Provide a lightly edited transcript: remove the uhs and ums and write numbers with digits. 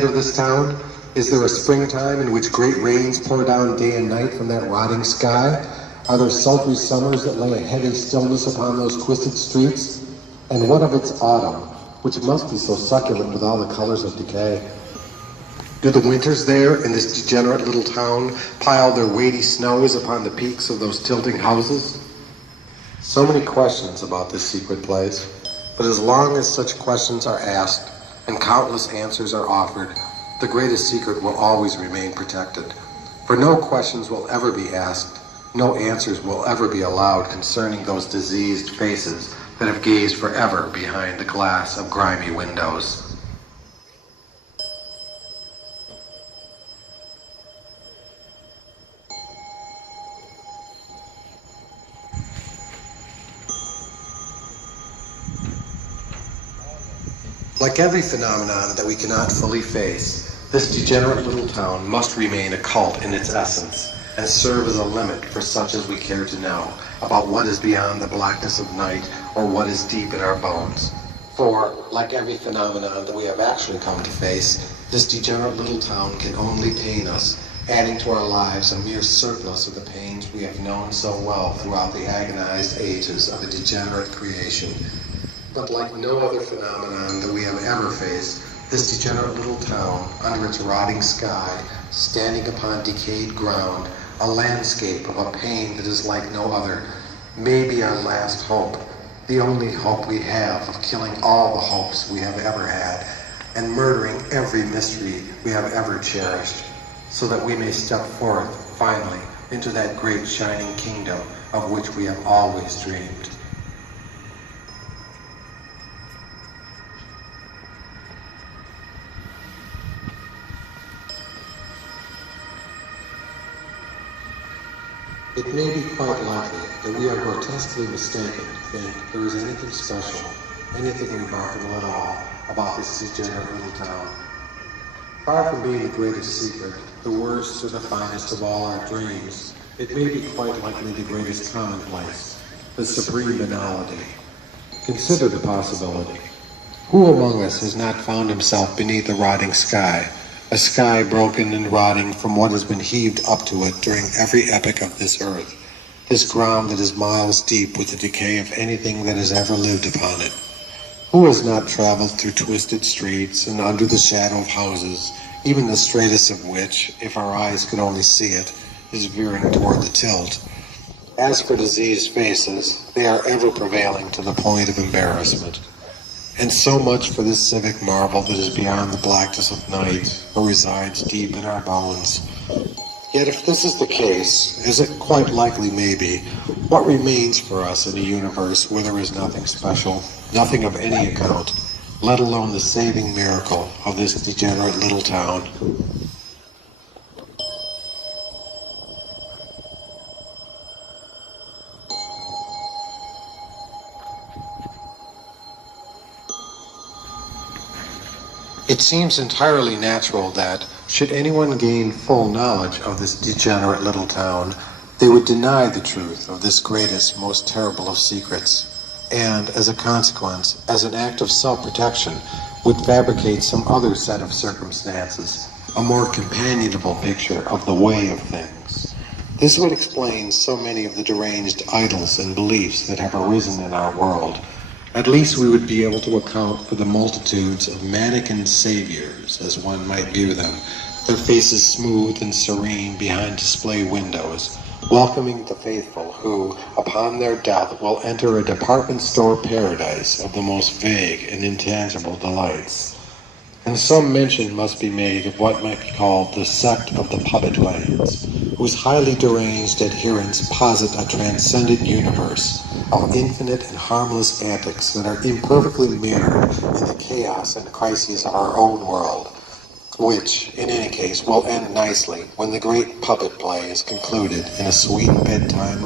land of this town? Is there a springtime in which great rains pour down day and night from that rotting sky? Are there sultry summers that lay a heavy stillness upon those twisted streets? And what of its autumn, which must be so succulent with all the colors of decay? Do the winters there in this degenerate little town pile their weighty snows upon the peaks of those tilting houses? So many questions about this secret place, but as long as such questions are asked and countless answers are offered, the greatest secret will always remain protected. For no questions will ever be asked, no answers will ever be allowed concerning those diseased faces that have gazed forever behind the glass of grimy windows. Like every phenomenon that we cannot fully face, this degenerate little town must remain a cult in its essence and serve as a limit for such as we care to know about what is beyond the blackness of night or what is deep in our bones. For, like every phenomenon that we have actually come to face, this degenerate little town can only pain us, adding to our lives a mere surplus of the pains we have known so well throughout the agonized ages of a degenerate creation. But like no other phenomenon that we have ever faced, this degenerate little town, under its rotting sky, standing upon decayed ground, a landscape of a pain that is like no other, may be our last hope, the only hope we have of killing all the hopes we have ever had, and murdering every mystery we have ever cherished, so that we may step forth, finally, into that great shining kingdom of which we have always dreamed. It may be quite likely that we are grotesquely mistaken to think there is anything special, anything remarkable at all about this degenerate little town. Far from being the greatest secret, the worst or the finest of all our dreams, it may be quite likely the greatest commonplace, the supreme banality. Consider the possibility. Who among us has not found himself beneath a rotting sky? A sky broken and rotting from what has been heaved up to it during every epoch of this earth, this ground that is miles deep with the decay of anything that has ever lived upon it. Who has not traveled through twisted streets and under the shadow of houses, even the straightest of which, if our eyes could only see it, is veering toward the tilt? As for diseased faces, they are ever prevailing to the point of embarrassment. And so much for this civic marvel that is beyond the blackness of night, or resides deep in our bones. Yet if this is the case, as it quite likely may be, what remains for us in a universe where there is nothing special, nothing of any account, let alone the saving miracle of this degenerate little town? It seems entirely natural that, should anyone gain full knowledge of this degenerate little town, they would deny the truth of this greatest, most terrible of secrets, and, as a consequence, as an act of self-protection, would fabricate some other set of circumstances, a more companionable picture of the way of things. This would explain so many of the deranged idols and beliefs that have arisen in our world. At least we would be able to account for the multitudes of mannequin saviors, as one might view them, their faces smooth and serene behind display windows, welcoming the faithful who, upon their death, will enter a department store paradise of the most vague and intangible delights. And some mention must be made of what might be called the sect of the puppet lands, whose highly deranged adherents posit a transcendent universe of infinite and harmless antics that are imperfectly mirrored in the chaos and crises of our own world, which, in any case, will end nicely when the great puppet play is concluded in a sweet bedtime